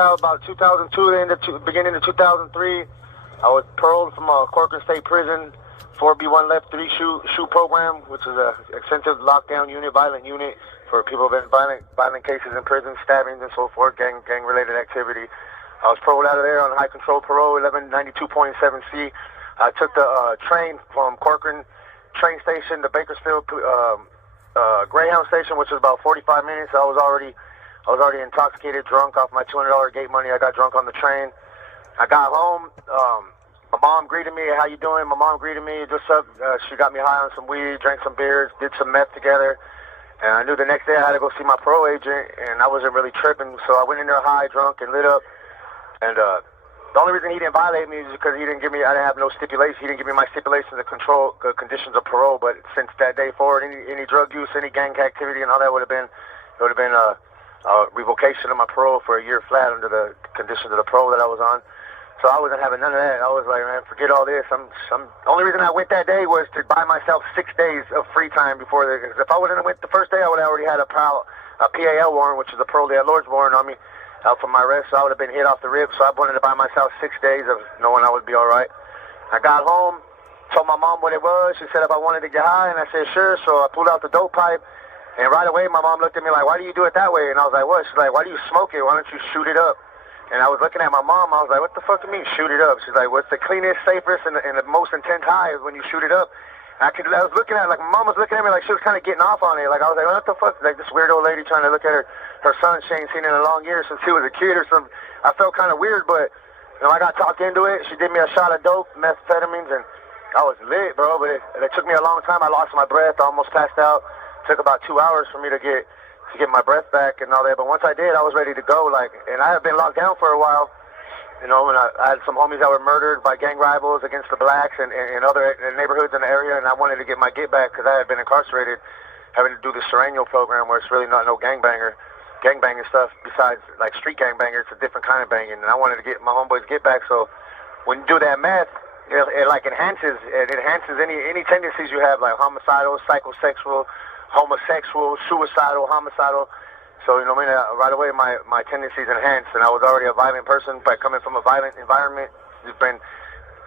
about 2002, beginning of 2003, I was paroled from Corcoran State Prison, 4B1 Left 3 shoe program, which is a extensive lockdown unit, violent unit for people who have been violent cases in prison, stabbings and so forth, gang-related activity. I was paroled out of there on high control parole, 1192.7C. I took the train from Corcoran train station to Bakersfield Greyhound station, which was about 45 minutes. I was already intoxicated, drunk off my $200 gate money. I got drunk on the train. I got home. My mom greeted me. How you doing? My mom greeted me. Just up. She got me high on some weed, drank some beers, did some meth together. And I knew the next day I had to go see my parole agent, and I wasn't really tripping. So I went in there high, drunk, and lit up. And the only reason he didn't violate me is because I didn't have no stipulations. He didn't give me my stipulations to control conditions of parole. But since that day forward, any drug use, any gang activity, and all that would have been a revocation of my parole for a year flat under the conditions of the parole that I was on. So I wasn't having none of that. I was like, man, forget all this. The only reason I went that day was to buy myself 6 days of free time before because if I wouldn't have went the first day, I would have already had a PAL warrant, which is a parole at large warrant on me for my arrest. So I would have been hit off the rip. So I wanted to buy myself 6 days of knowing I would be all right. I got home, told my mom what it was. She said if I wanted to get high, and I said sure. So I pulled out the dope pipe, and right away my mom looked at me like, why do you do it that way? And I was like, what? She's like, why do you smoke it? Why don't you shoot it up? And I was looking at my mom. I was like, what the fuck do you mean shoot it up? She's like, what's the cleanest, safest, and the most intense high is when you shoot it up. I was looking at it, like my mom was looking at me like she was kind of getting off on it. Like I was like, what the fuck? Like this weird old lady trying to look at her son she ain't seen in a long year since he was a kid or something. I felt kind of weird, but I got talked into it. She did me a shot of dope, methamphetamines, and I was lit, bro. But it took me a long time. I lost my breath. I almost passed out. It took about 2 hours for me to get my breath back and all that. But once I did, I was ready to go. And I had been locked down for a while. And I had some homies that were murdered by gang rivals against the blacks and other neighborhoods in the area, and I wanted to get my get back because I had been incarcerated, having to do the Sereno program where it's really not no gangbanging stuff besides like street gangbanger. It's a different kind of banging, and I wanted to get my homeboys get back. So when you do that meth, it enhances any tendencies you have, like homicidal, psychosexual, homosexual, suicidal, homicidal. So, right away my tendencies enhanced, and I was already a violent person by coming from a violent environment. It's been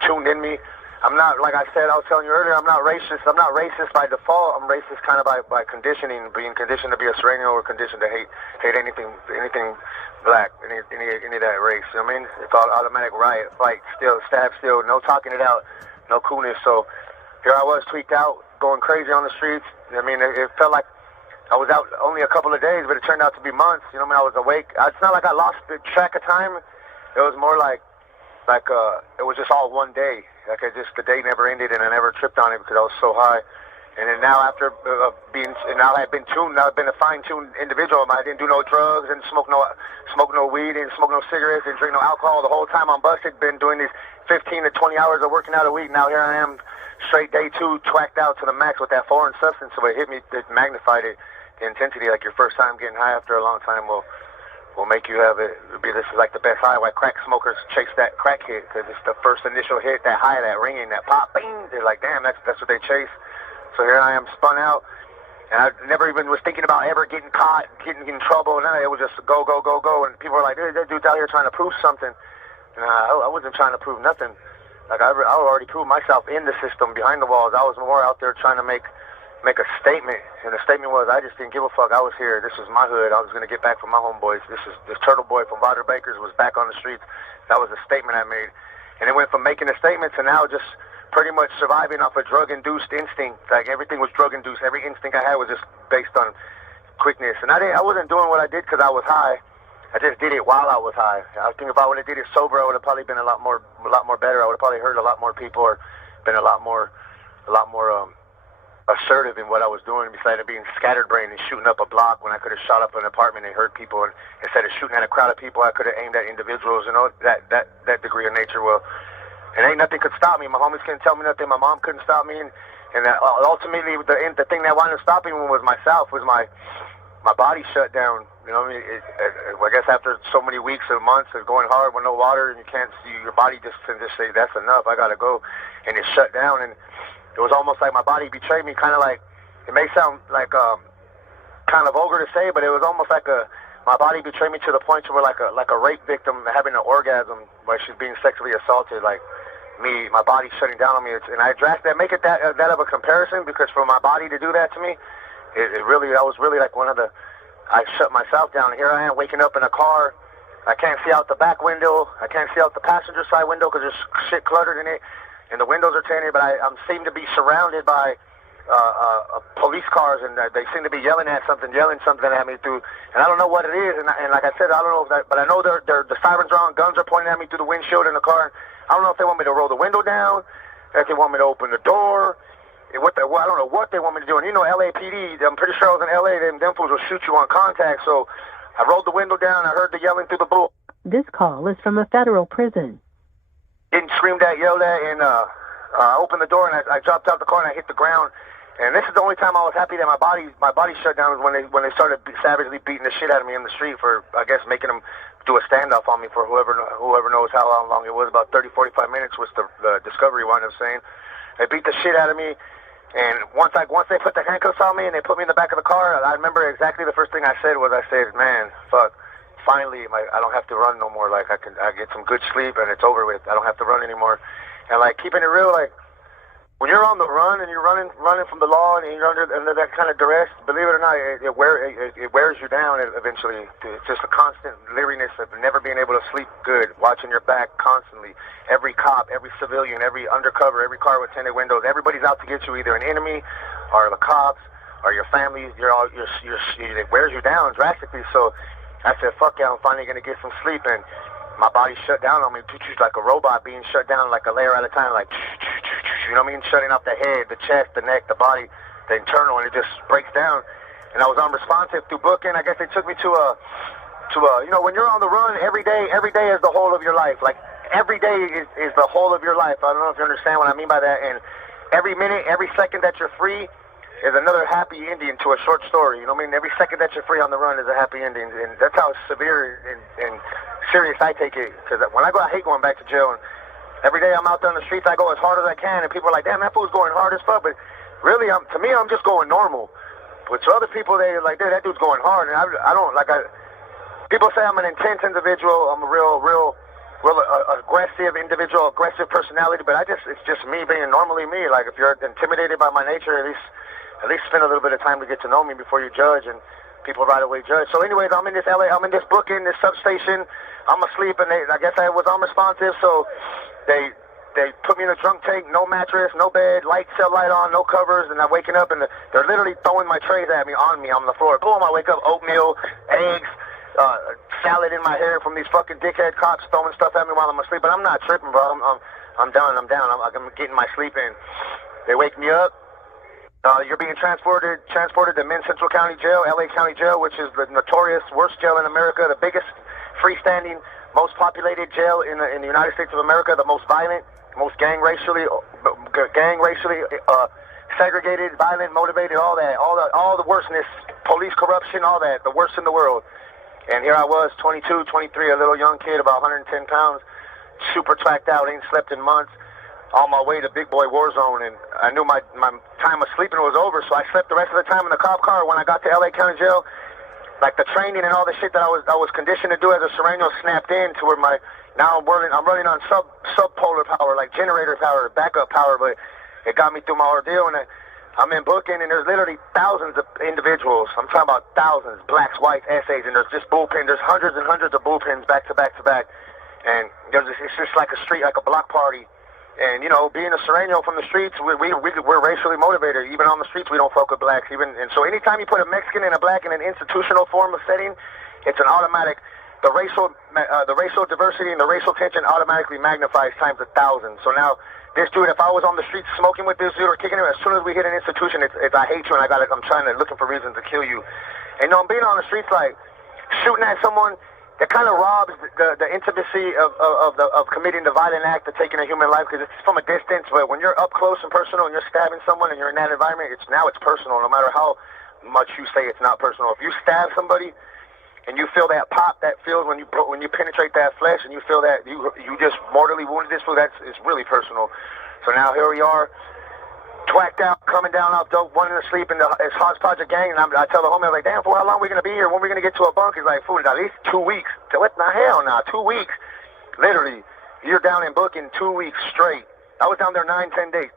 tuned in me. I'm not, like I said, I was telling you earlier, I'm not racist. I'm not racist by default. I'm racist kind of by conditioning, being conditioned to be a Sereno or conditioned to hate anything black, any of that race. You know what I mean? It's all automatic riot, fight, still, stab, still, no talking it out, no coolness. So here I was tweaked out, going crazy on the streets. I mean, it felt like I was out only a couple of days, but it turned out to be months. I was awake. It's not like I lost the track of time. It was more like it was just all one day. The day never ended, and I never tripped on it because I was so high. And then now after I've been tuned. Now I've been a fine-tuned individual. I didn't do no drugs, and smoke no weed, and smoke no cigarettes, and drink no alcohol. The whole time I'm busted, been doing these 15 to 20 hours of working out a week. Now here I am, straight day 2, twacked out to the max with that foreign substance. So it hit me, it magnified it. The intensity, like your first time getting high after a long time will make you have it. This is like the best high. Why crack smokers chase that crack hit, because it's the first initial hit, that high, that ringing, that pop, bing. They're like, damn, that's what they chase. So here I am, spun out, and I never even was thinking about ever getting caught, getting in trouble. None of it. It was just go, go, go, go. And people were like, that dude's out here trying to prove something. And I wasn't trying to prove nothing. Like I already proved myself in the system, behind the walls. I was more out there trying to make a statement, and the statement was, I just didn't give a fuck. I was here. This was my hood. I was going to get back from my homeboys. This turtle boy from Water Bakers was back on the streets. That was a statement I made. And it went from making a statement to now just pretty much surviving off a drug-induced instinct. Like everything was drug-induced. Every instinct I had was just based on quickness. And I wasn't doing what I did because I was high. I just did it while I was high. I think if I would have did it sober, I would have probably been a lot more better. I would have probably hurt a lot more people, or been a lot more assertive in what I was doing, besides being scatterbrained and shooting up a block when I could have shot up an apartment and hurt people. And instead of shooting at a crowd of people, I could have aimed at individuals. That degree of nature will. And ain't nothing could stop me. My homies couldn't tell me nothing. My mom couldn't stop me. And ultimately, the thing that wound up stopping me was myself. Was my body shut down. I guess after so many weeks or months of going hard with no water, and you can't see, your body just say, that's enough. I gotta go. And it shut down. And it was almost like my body betrayed me, kind of like, it may sound like kind of vulgar to say, but it was almost like my body betrayed me to the point to where like a rape victim having an orgasm while she's being sexually assaulted, like my body shutting down on me. And I make it that of a comparison, because for my body to do that to me, that was really like I shut myself down. And here I am waking up in a car. I can't see out the back window. I can't see out the passenger side window because there's shit cluttered in it, and the windows are tinted. But I'm seem to be surrounded by police cars, and they seem to be yelling something at me through. And I don't know what it is. And like I said, I don't know but I know the sirens are on, guns are pointing at me through the windshield in the car. I don't know if they want me to roll the window down, if they want me to open the door. I don't know what they want me to do. And you know, LAPD, I'm pretty sure I was in LA, them fools will shoot you on contact. So I rolled the window down. I heard the yelling through the booth. This call is from a federal prison. Getting screamed at, yelled at, and I opened the door and I dropped out the car and I hit the ground. And this is the only time I was happy that my body shut down, was when they started savagely beating the shit out of me in the street for, I guess, making them do a standoff on me for whoever knows how long it was. About 30-45 minutes was the discovery wound up saying. They beat the shit out of me. And once they put the handcuffs on me and they put me in the back of the car, I remember exactly the first thing I said was, man, fuck, finally, I don't have to run no more. Like, I get some good sleep and it's over with. I don't have to run anymore. And like, keeping it real, like, when you're on the run and you're running from the law and you're under that kind of duress, believe it or not, it wears you down eventually. It's just a constant leeriness of never being able to sleep good, watching your back constantly. Every cop, every civilian, every undercover, every car with tinted windows, everybody's out to get you, either an enemy or the cops or your family. It wears you down drastically. So I said, fuck yeah, I'm finally going to get some sleep. And my body shut down on me, like a robot being shut down like a layer at a time, like, you know what I mean? Shutting off the head, the chest, the neck, the body, the internal, and it just breaks down. And I was unresponsive through booking. I guess they took me to a, you know, when you're on the run, every day is the whole of your life. Like, every day is the whole of your life. I don't know if you understand what I mean by that. And every minute, every second that you're free is another happy ending to a short story. You know what I mean? Every second that you're free on the run is a happy ending. And that's how severe and serious I take it. Because when I hate going back to jail. And every day I'm out there on the streets, I go as hard as I can. And people are like, damn, that fool's going hard as fuck. But really, to me, I'm just going normal. But to other people, they're like, dude, that dude's going hard. And I don't, like, people say I'm an intense individual. I'm a real aggressive individual, aggressive personality. But it's just me being normally me. Like, if you're intimidated by my nature, at least spend a little bit of time to get to know me before you judge, and people right away judge. So anyways, I'm in this booking, this substation. I'm asleep, and I guess I was unresponsive, so they put me in a drunk tank, no mattress, no bed, cell light on, no covers, and I'm waking up, and they're literally throwing my trays at me on the floor. Boom, I wake up, oatmeal, eggs, salad in my hair from these fucking dickhead cops throwing stuff at me while I'm asleep. But I'm not tripping, bro. I'm down. I'm getting my sleep in. They wake me up. You're being transported to Men's Central County Jail, LA County Jail, which is the notorious worst jail in America, the biggest freestanding, most populated jail in the United States of America, the most violent, most gang racially segregated, violent, motivated, all the worstness, police corruption, all that, the worst in the world. And here I was, 22, 23, a little young kid, about 110 pounds, super tracked out, ain't slept in months, on my way to big boy war zone. And I knew my time of sleeping was over, so I slept the rest of the time in the cop car. When I got to LA County Jail, like, the training and all the shit that I was conditioned to do as a Sereno snapped in to where now I'm running on subpolar power, like generator power, backup power, but it got me through my ordeal. And I'm in booking, and there's literally thousands of individuals. I'm talking about thousands, blacks, whites, essays, and there's just bullpen. There's hundreds and hundreds of bullpens back to back to back, and it's just like a street, like a block party. And, you know, being a Sereno from the streets, we're racially motivated. Even on the streets, we don't fuck with blacks. And so anytime you put a Mexican and a black in an institutional form of setting, it's an automatic. The racial diversity and the racial tension automatically magnifies times 1,000. So now, this dude, if I was on the streets smoking with this dude or kicking him, as soon as we hit an institution, it's I hate you and I'm looking for reasons to kill you. And, you know, being on the streets, like, shooting at someone, it kind of robs the intimacy of committing the violent act of taking a human life, because it's from a distance. But when you're up close and personal and you're stabbing someone and you're in that environment, it's personal, no matter how much you say it's not personal. If you stab somebody and you feel that pop that feels when you penetrate that flesh, and you feel that you just mortally wounded this fool, it's really personal. So now here we are, twacked out, coming down off dope, wanting to sleep in his hodgepodge of gang. And I tell the homie, I'm like, damn, fool, how long are we going to be here? When are we going to get to a bunk? He's like, fool, at least 2 weeks. So what the hell now? 2 weeks. Literally, you're down in booking 2 weeks straight. I was down there 9-10 days.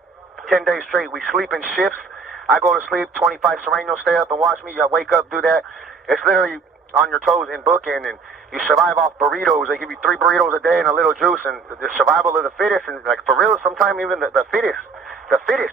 10 days straight. We sleep in shifts. I go to sleep, 25 Sereno, stay up and watch me. I wake up, do that. It's literally on your toes in booking, and you survive off burritos. They give you 3 burritos a day and a little juice, and the survival of the fittest. And like for real, sometimes even the fittest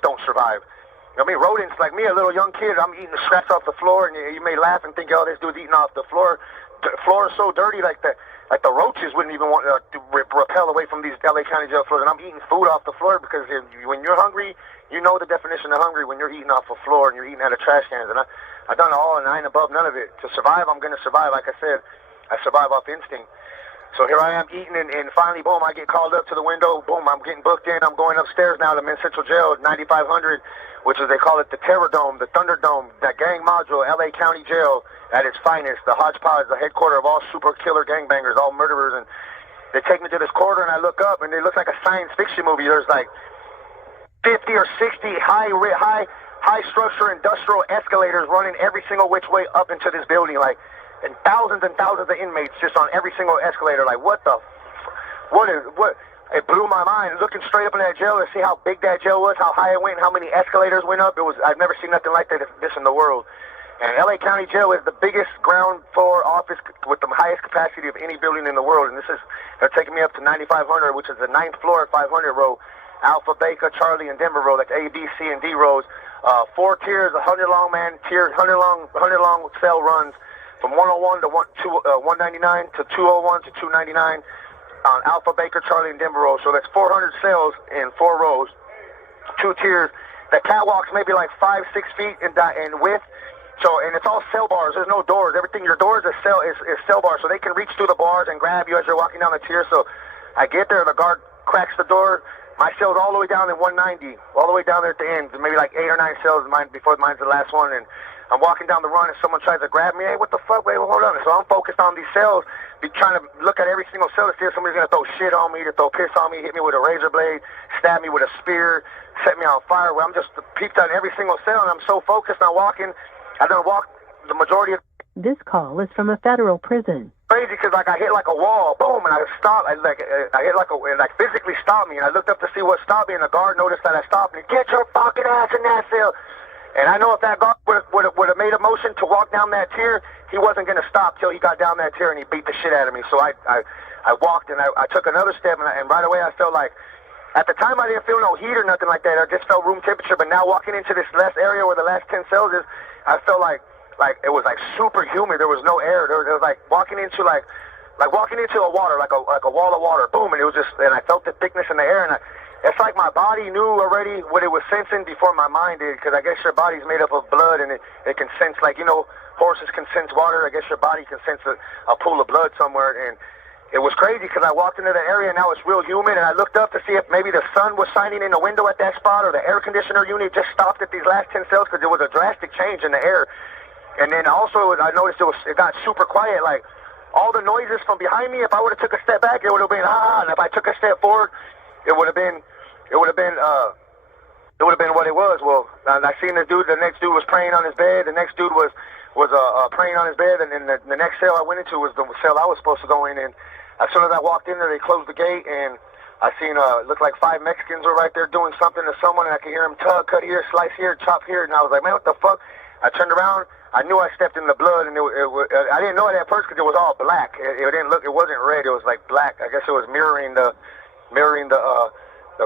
don't survive. I mean, rodents like me, a little young kid, I'm eating the scraps off the floor, and you may laugh and think, oh, this dude's eating off the floor. The floor is so dirty, like the roaches wouldn't even want to repel away from these LA County jail floors. And I'm eating food off the floor because when you're hungry, you know the definition of hungry when you're eating off the floor and you're eating out of trash cans. And I've done it all, and I ain't above none of it. To survive, I'm going to survive. Like I said, I survive off instinct. So here I am eating, and finally, boom, I get called up to the window. Boom, I'm getting booked in. I'm going upstairs now to Men's Central Jail, 9500, which is, they call it the Terrordome, the Thunderdome, that gang module, LA County Jail at its finest. The hodgepodge, the headquarters of all super killer gangbangers, all murderers. And they take me to this corridor, and I look up, and it looks like a science fiction movie. There's like 50 or 60 high structure industrial escalators running every single which way up into this building, like, and thousands of inmates just on every single escalator. Like, what? It blew my mind looking straight up in that jail to see how big that jail was, how high it went, how many escalators went up. I've never seen nothing like this in the world. And LA County Jail is the biggest ground floor office with the highest capacity of any building in the world. And they're taking me up to 9500, which is the 9th floor, 500 row, Alpha, Beta, Charlie, and Denver row, like A, B, C, and D rows. 4 tiers, 100 long tiers, 100 long cell runs. From 101 to 199 to 201 to 299 on Alpha, Baker, Charlie, and Denver rows. So that's 400 cells in 4 rows, 2 tiers. The catwalk's maybe like 5-6 feet in width. So, and it's all cell bars. There's no doors. Everything, your doors is cell bars, so they can reach through the bars and grab you as you're walking down the tier. So I get there, the guard cracks the door. My cell's all the way down in 190, all the way down there at the end. Maybe like 8 or 9 cells before mine's the last one. And I'm walking down the run, and someone tries to grab me. Hey, what the fuck? Wait, well, hold on. So I'm focused on these cells, trying to look at every single cell to see if somebody's going to throw shit on me, to throw piss on me, hit me with a razor blade, stab me with a spear, set me on fire. Well, I'm just peeked on every single cell, and I'm so focused on walking. I done walked the majority of... This call is from a federal prison. Crazy, because like I hit like a wall, boom, and I stopped. I hit like physically stopped me, and I looked up to see what stopped me, and the guard noticed that I stopped, and he, get your fucking ass in that cell. And I know if that guard would have made a motion to walk down that tier, he wasn't going to stop till he got down that tier, and he beat the shit out of me. So I walked, and I took another step, and right away I felt like, at the time I didn't feel no heat or nothing like that. I just felt room temperature. But now walking into this last area where the last 10 cells is, I felt like it was like super humid. There was no air. There was like walking into like walking into a water, like a wall of water. Boom, and it was just, and I felt the thickness in the air, and it's like my body knew already what it was sensing before my mind did, because I guess your body's made up of blood, and it can sense, like, you know, horses can sense water. I guess your body can sense a pool of blood somewhere, and it was crazy because I walked into the area, and now it's real humid, and I looked up to see if maybe the sun was shining in the window at that spot, or the air conditioner unit just stopped at these last 10 cells, because there was a drastic change in the air. And then also I noticed it got super quiet, like all the noises from behind me. If I would have took a step back, it would have been and if I took a step forward, it would have been what it was. Well, and I seen the next dude was praying on his bed. The next dude was praying on his bed, and then the next cell I went into was the cell I was supposed to go in. And as soon as I walked in there, they closed the gate, and I seen it looked like 5 Mexicans were right there doing something to someone, and I could hear them tug, cut here, slice here, chop here, and I was like, man, what the fuck? I turned around. I knew I stepped in the blood, and I didn't know it at first because it was all black. It didn't look. It wasn't red. It was like black. I guess it was mirroring the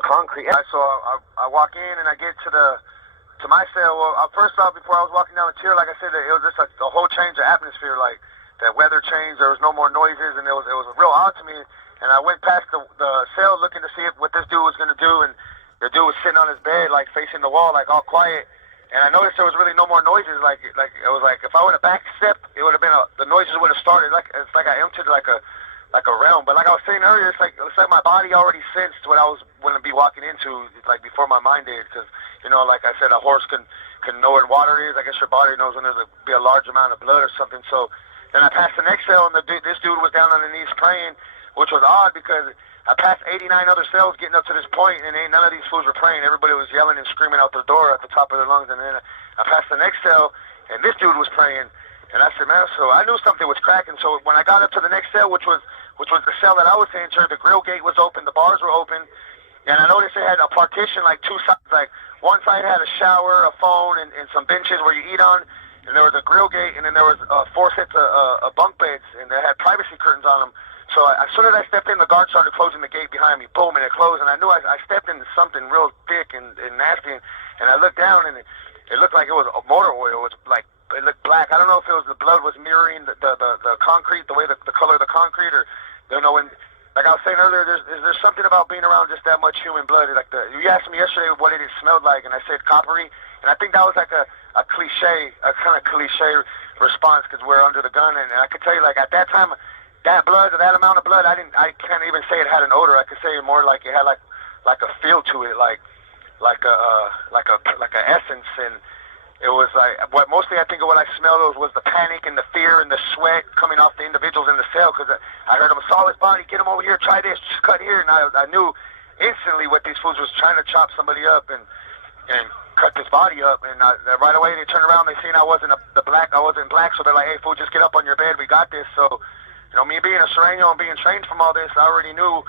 concrete. So I walk in, and I get to my cell. Well, first off, before I was walking down the tier, like I said, it was just like a whole change of atmosphere. Like the weather changed. There was no more noises, and it was real odd to me. And I went past the cell looking to see what this dude was going to do, and the dude was sitting on his bed, like facing the wall, like all quiet. And I noticed there was really no more noises. Like it was like if I would have back step, it would have been the noises would have started. It's like I entered like a realm. But like I was saying earlier, it's like my body already sensed what I was going to be walking into, like before my mind did. Because like I said, a horse can know where water is. I guess your body knows when there's be a large amount of blood or something. So then I passed the next cell, and this dude was down on the knees praying. which was odd because I passed 89 other cells getting up to this point, and none of these fools were praying. Everybody was yelling and screaming out the door at the top of their lungs, and then I passed the next cell, and this dude was praying, and I said, man, so I knew something was cracking. So when I got up to the next cell, which was the cell that I was entering, the grill gate was open, the bars were open, and I noticed it had a partition, like two sides, like one side had a shower, a phone, and some benches where you eat on, and there was a grill gate, and then there was 4 sets of bunk beds, and they had privacy curtains on them. So as soon as I stepped in, the guard started closing the gate behind me. Boom, and it closed, and I knew I stepped into something real thick and nasty, and I looked down, and it looked like it was motor oil. It was like, it looked black. I don't know if it was the blood was mirroring the concrete, the way the color of the concrete, or, you know, when, like I was saying earlier, there's something about being around just that much human blood. Like you asked me yesterday what it smelled like, and I said coppery, and I think that was like a cliche, a kind of cliche response because we're under the gun, and I could tell you, like, at that time, that blood, that amount of blood, I can't even say it had an odor. I could say more like it had like a feel to it, like a essence, and it was like mostly I think of what I smelled was the panic and the fear and the sweat coming off the individuals in the cell, because I heard them saw his body, get him over here, try this, just cut here, and I knew instantly what these fools was trying to chop somebody up and cut this body up, and right away they turned around, they seen I wasn't black, so they're like, hey fool, just get up on your bed, we got this. So, you know, me being a Sereno and being trained from all this, I already knew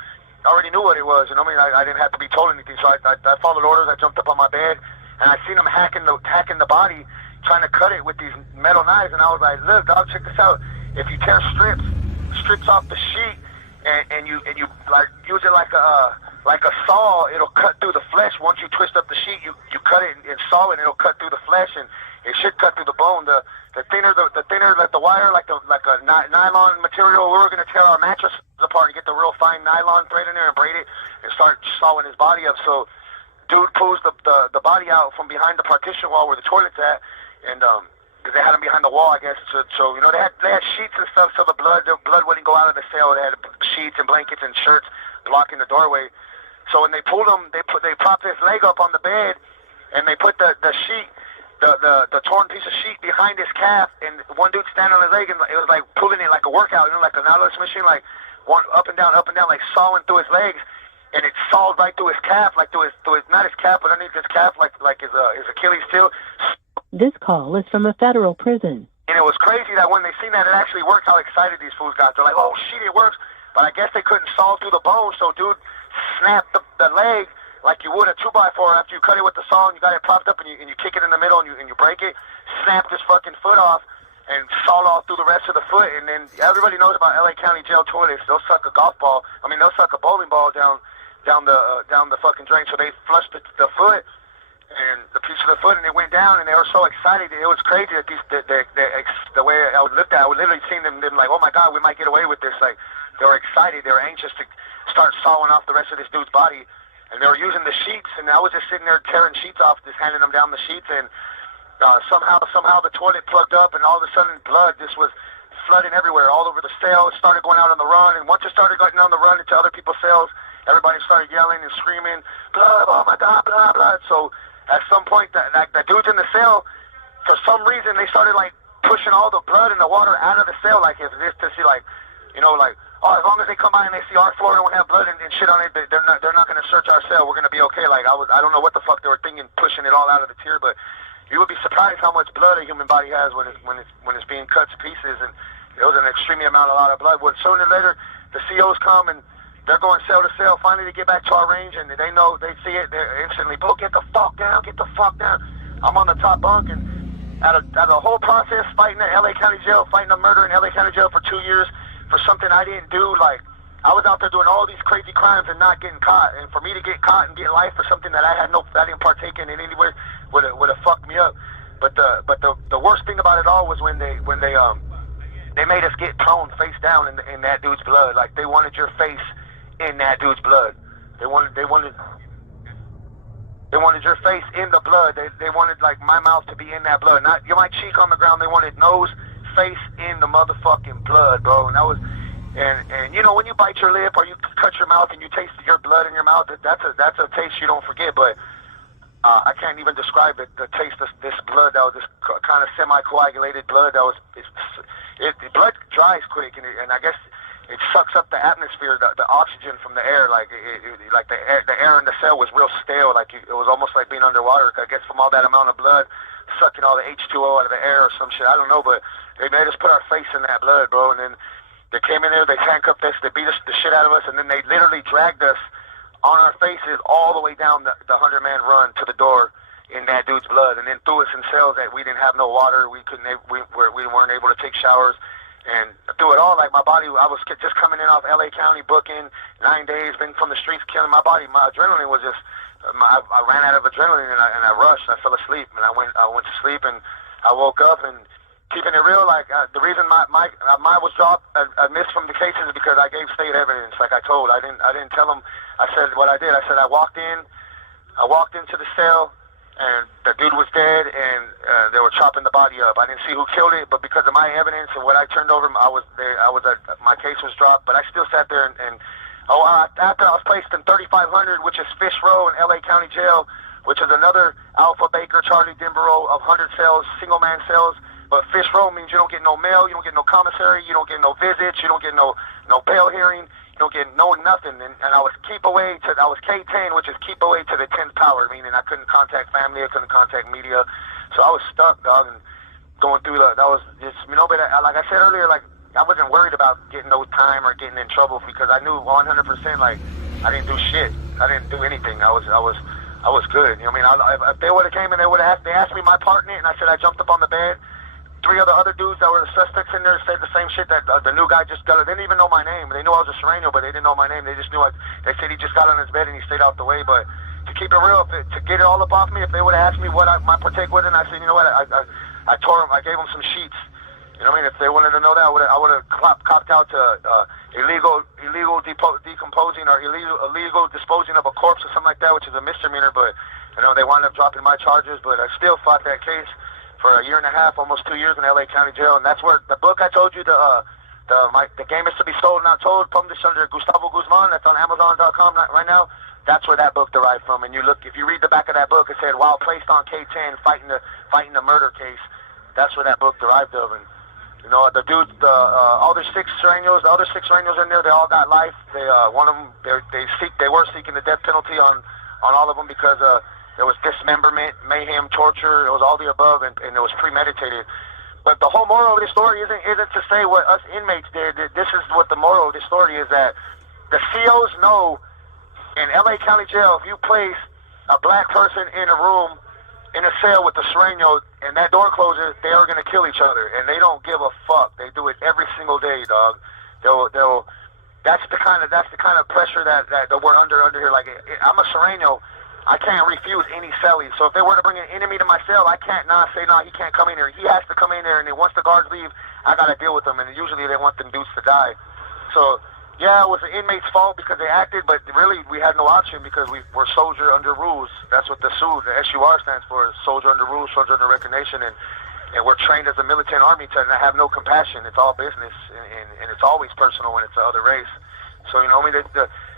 what it was. You know what I mean? I didn't have to be told anything. So I followed orders. I jumped up on my bed, and I seen them hacking the body, trying to cut it with these metal knives. And I was like, look, dog, check this out. If you tear strips off the sheet, and you like use it like a saw, it'll cut through the flesh. Once you twist up the sheet, you cut it and saw it, and it'll cut through the flesh, and it should cut through the bone. The thinner like the wire, like a nylon material, we were gonna tear our mattress apart and get the real fine nylon thread in there and braid it and start sawing his body up. So dude pulls the body out from behind the partition wall where the toilet's at, and because they had him behind the wall, I guess. So you know, they had sheets and stuff, so the blood wouldn't go out of the cell. They had sheets and blankets and shirts blocking the doorway. So when they pulled him, they propped his leg up on the bed, and they put the sheet, the torn piece of sheet behind his calf, and one dude standing on his leg, and it was like pulling it like a workout, you know, like an analysis machine, like one up and down, like sawing through his legs, and it sawed right through his calf, like through his not his calf, but underneath his calf, like his Achilles too. This call is from a federal prison. And it was crazy that when they seen that it actually worked, how excited these fools got. They're like, oh shit, it works. But I guess they couldn't saw through the bone, so dude snapped the leg like you would a 2x4 after you cut it with the saw and you got it propped up and you kick it in the middle and you break it, snapped his fucking foot off and sawed off through the rest of the foot. And then everybody knows about LA County jail toilets. They'll suck a they'll suck a bowling ball down the fucking drain. So they flushed the foot and the piece of the foot, and it went down, and they were so excited. It was crazy that the way I looked at it, I would literally seeing them like, oh my God, we might get away with this. Like, they were excited. They were anxious to start sawing off the rest of this dude's body. And they were using the sheets, and I was just sitting there tearing sheets off, just handing them down the sheets, and somehow the toilet plugged up, and all of a sudden blood just was flooding everywhere, all over the cell. It started going out on the run, and once it started going on the run into other people's cells, everybody started yelling and screaming, blood, oh my God, blood, blood. So at some point, the dudes in the cell, for some reason, they started like pushing all the blood and the water out of the cell, like as if to see, like, you know, like, oh, as long as they come by and they see our floor don't have blood and shit on it, they're not going to search our cell. We're going to be okay. Like, I don't know what the fuck they were thinking, pushing it all out of the tier, but you would be surprised how much blood a human body has when it's being cut to pieces, and it was an extremely a lot of blood. Well, sooner or later, the COs come and they're going cell to cell. Finally, they get back to our range, and they know, they see it. They're instantly, bro, get the fuck down. I'm on the top bunk, and out of the whole process, fighting at LA County Jail, fighting a murder in LA County Jail for 2 years for something I didn't do. Like, I was out there doing all these crazy crimes and not getting caught, and for me to get caught and get life for something that I didn't partake in any way would have fucked me up. But the worst thing about it all was when they made us get thrown face down in that dude's blood. Like, they wanted your face in that dude's blood. They wanted your face in the blood. They wanted, like, my mouth to be in that blood. Not my cheek on the ground. They wanted nose, face in the motherfucking blood, bro. And that was, and you know, when you bite your lip or you cut your mouth and you taste your blood in your mouth, that's a taste you don't forget. But I can't even describe it. The taste of this blood, that was this kind of semi-coagulated blood. That was, blood dries quick, and I guess it sucks up the atmosphere, the oxygen from the air. Like like the air in the cell was real stale. Like it was almost like being underwater. I guess from all that amount of blood sucking all the H2O out of the air or some shit. I don't know, but they made us put our face in that blood, bro. And then they came in there, they handcuffed us, they beat us the shit out of us, and then they literally dragged us on our faces all the way down the 100-man run to the door in that dude's blood, and then threw us in cells that we didn't have no water, we weren't able to take showers, and through it all, like my body, I was just coming in off LA County booking, 9 days, been from the streets killing my body. My adrenaline was just, I ran out of adrenaline and I rushed, I fell asleep, and I went to sleep, and I woke up, and keeping it real, like the reason my was dropped, I missed from the cases is because I gave state evidence. Like I told, I didn't tell them. I said what I did. I said I walked into the cell, and the dude was dead, and they were chopping the body up. I didn't see who killed it, but because of my evidence and what I turned over, my case was dropped. But I still sat there, and after I was placed in 3500, which is Fish Row in LA County Jail, which is another Alpha Baker Charlie Denborough of 100 cells, single man cells. But Fish Row means you don't get no mail, you don't get no commissary, you don't get no visits, you don't get no bail hearing, you don't get no nothing. And I was I was K10, which is keep away to the 10th power, meaning I couldn't contact family, I couldn't contact media. So I was stuck, dog, and going through that was just, but like I said earlier, like I wasn't worried about getting no time or getting in trouble because I knew 100%, like I didn't do shit. I didn't do anything. I was good. You know what I mean? If they would have came and they asked me my part in it, and I said I jumped up on the bed. 3 other dudes that were the suspects in there said the same shit that the new guy just got. They didn't even know my name. They knew I was a Sereno, but they didn't know my name. They just knew they said he just got on his bed and he stayed out the way. But to keep it real, to get it all up off me, if they would have asked me what my partake was, and I said, you know what, I tore him. I gave him some sheets. You know what I mean? If they wanted to know that, I would have copped out to illegal decomposing or illegal disposing of a corpse or something like that, which is a misdemeanor. But they wound up dropping my charges. But I still fought that case for a year and a half, almost 2 years in LA County Jail, and that's where the book I told you, the Game Is to Be Sold, Not Told, published under Gustavo Guzman, that's on Amazon.com right now. That's where that book derived from. And if you read the back of that book, it said while placed on K10 fighting the murder case. That's where that book derived of. And the dude, all the other six Serenos in there, they all got life. One of them, they were seeking the death penalty on all of them because there was dismemberment, mayhem, torture. It was all the above, and it was premeditated. But the whole moral of the story isn't to say what us inmates did. This is what the moral of the story is, that the COs know in LA County Jail, if you place a black person in a room, in a cell with a Sereno, and that door closes, they are going to kill each other, and they don't give a fuck. They do it every single day, dog. That's the kind of pressure that we're under here. Like, I'm a Sereno. I can't refuse any cellie. So if they were to bring an enemy to my cell, I can't say, no, he can't come in here. He has to come in there, and then once the guards leave, I got to deal with them. And usually they want them dudes to die. So, yeah, it was the inmate's fault because they acted, but really we had no option because we're soldier under rules. That's what the SUR stands for, soldier under rules, soldier under recognition. And we're trained as a militant army to have no compassion. It's all business, and it's always personal when it's the other race. So,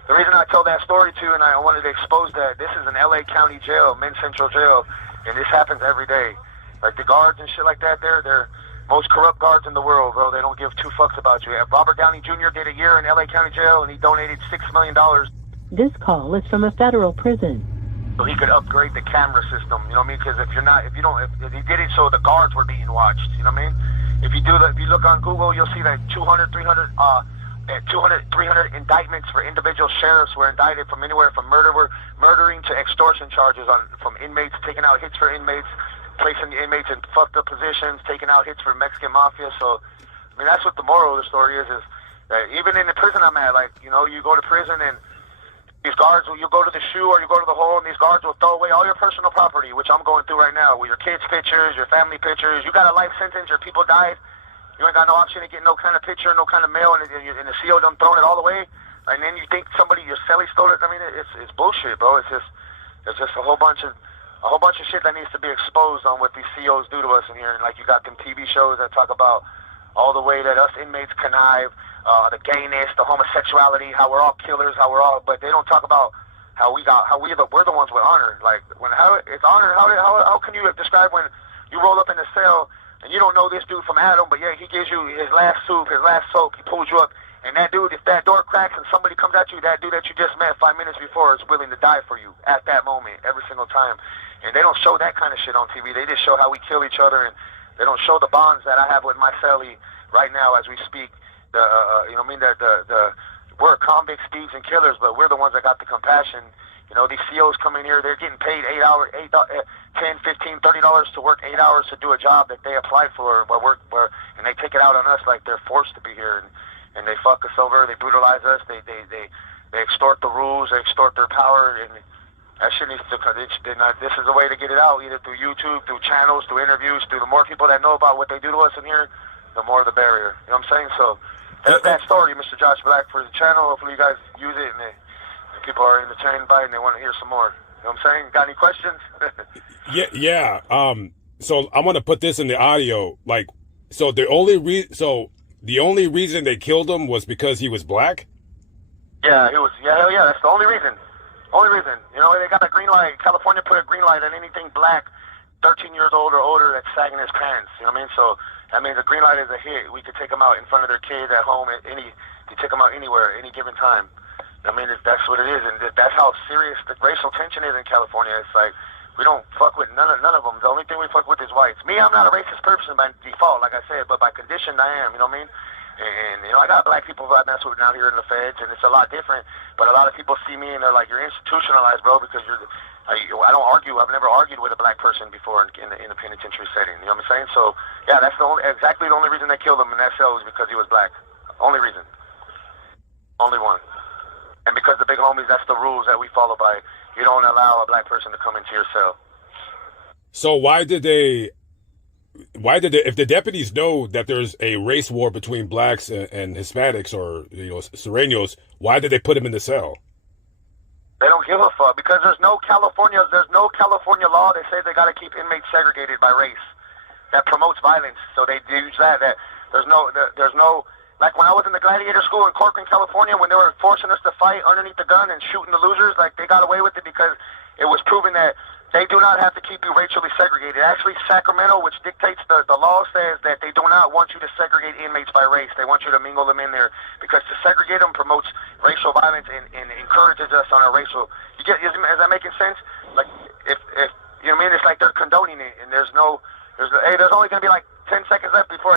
the reason I tell that story too, and I wanted to expose that, this is an LA County Jail, Men's Central Jail, and this happens every day. Like the guards and shit like that, they're most corrupt guards in the world, bro. They don't give two fucks about you. Robert Downey Jr. did a year in LA County Jail, and he donated $6 million. This call is from a federal prison. So he could upgrade the camera system, you know what I mean? Because if he did it so the guards were being watched, you know what I mean? If you look on Google, you'll see that 200, 300 indictments for individual sheriffs were indicted from anywhere from murdering to extortion charges from inmates, taking out hits for inmates, placing the inmates in fucked up positions, taking out hits for Mexican mafia. So, that's what the moral of the story is that even in the prison I'm at, like, you go to prison and these guards, you go to the shoe or you go to the hole, and these guards will throw away all your personal property, which I'm going through right now, with your kids' pictures, your family pictures. You got a life sentence, your people died. You ain't got no option to get no kind of picture, no kind of mail, and the CO done thrown it all away. And then you think your cellie stole it. It's bullshit, bro. It's just a whole bunch of shit that needs to be exposed on what these COs do to us in here. And like you got them TV shows that talk about all the way that us inmates connive, the gayness, the homosexuality, how we're all killers, but they don't talk about we're the ones with honor. Like how it's honor. How can you describe when you roll up in a cell and you don't know this dude from Adam, but yeah, he gives you his last soup, his last soap, he pulls you up, And that dude, if that door cracks and somebody comes at you, that dude that you just met 5 minutes before is willing to die for you at that moment, every single time. And they don't show that kind of shit on TV. They just show how we kill each other, and they don't show the bonds that I have with my cellie right now as we speak. You know what I mean? We're convicts, thieves, and killers, but we're the ones that got the compassion. You know, these COs come in here, they're getting paid $10, $15, $30 to work 8 hours to do a job that they applied for, and they take it out on us like they're forced to be here, and they fuck us over, they brutalize us, they extort the rules, they extort their power, and that shit needs to, this is a way to get it out, either through YouTube, through channels, through interviews, through the more people that know about what they do to us in here, the more the barrier. You know what I'm saying? So, there's that story, Mr. Josh Black, for the channel. Hopefully you guys use it, and people are entertained by it, and they want to hear some more. You know what I'm saying? Got any questions? Yeah. So I want to put this in the audio. Like, so the only reason they killed him was because he was black? Yeah, hell yeah, that's the only reason. Only reason. You know, they got a green light. California put a green light on anything black, 13 years old or older, that's sagging his pants. You know what I mean? So that means a green light is a hit. We could take them out in front of their kids at home. You take them out anywhere, any given time. I mean, that's what it is, and that's how serious the racial tension is in California. It's like we don't fuck with none of them. The only thing we fuck with is whites. Me, I'm not a racist person by default, like I said, but by condition I am. You know what I mean? And you know, I got black people who I mess with out here in the feds, and it's a lot different. But a lot of people see me and they're like, "You're institutionalized, bro," because I don't argue. I've never argued with a black person before in a penitentiary setting. You know what I'm saying? So yeah, that's exactly the only reason they killed him in that cell was because he was black. Only reason. Only one. And because the big homies, that's the rules that we follow by. You don't allow a black person to come into your cell. So why did they, if the deputies know that there's a race war between blacks and Hispanics or, you know, Sureños, why did they put him in the cell? They don't give a fuck because there's no California law that says they got to keep inmates segregated by race that promotes violence. So they use that there's no like when I was in the gladiator school in Corcoran, California, when they were forcing us to fight underneath the gun and shooting the losers, like they got away with it because it was proven that they do not have to keep you racially segregated. Actually, Sacramento, which dictates the law, says that they do not want you to segregate inmates by race. They want you to mingle them in there because to segregate them promotes racial violence and encourages us on our racial. Is that making sense? Like if you know what I mean, it's like they're condoning it, and there's only going to be like 10 seconds left before.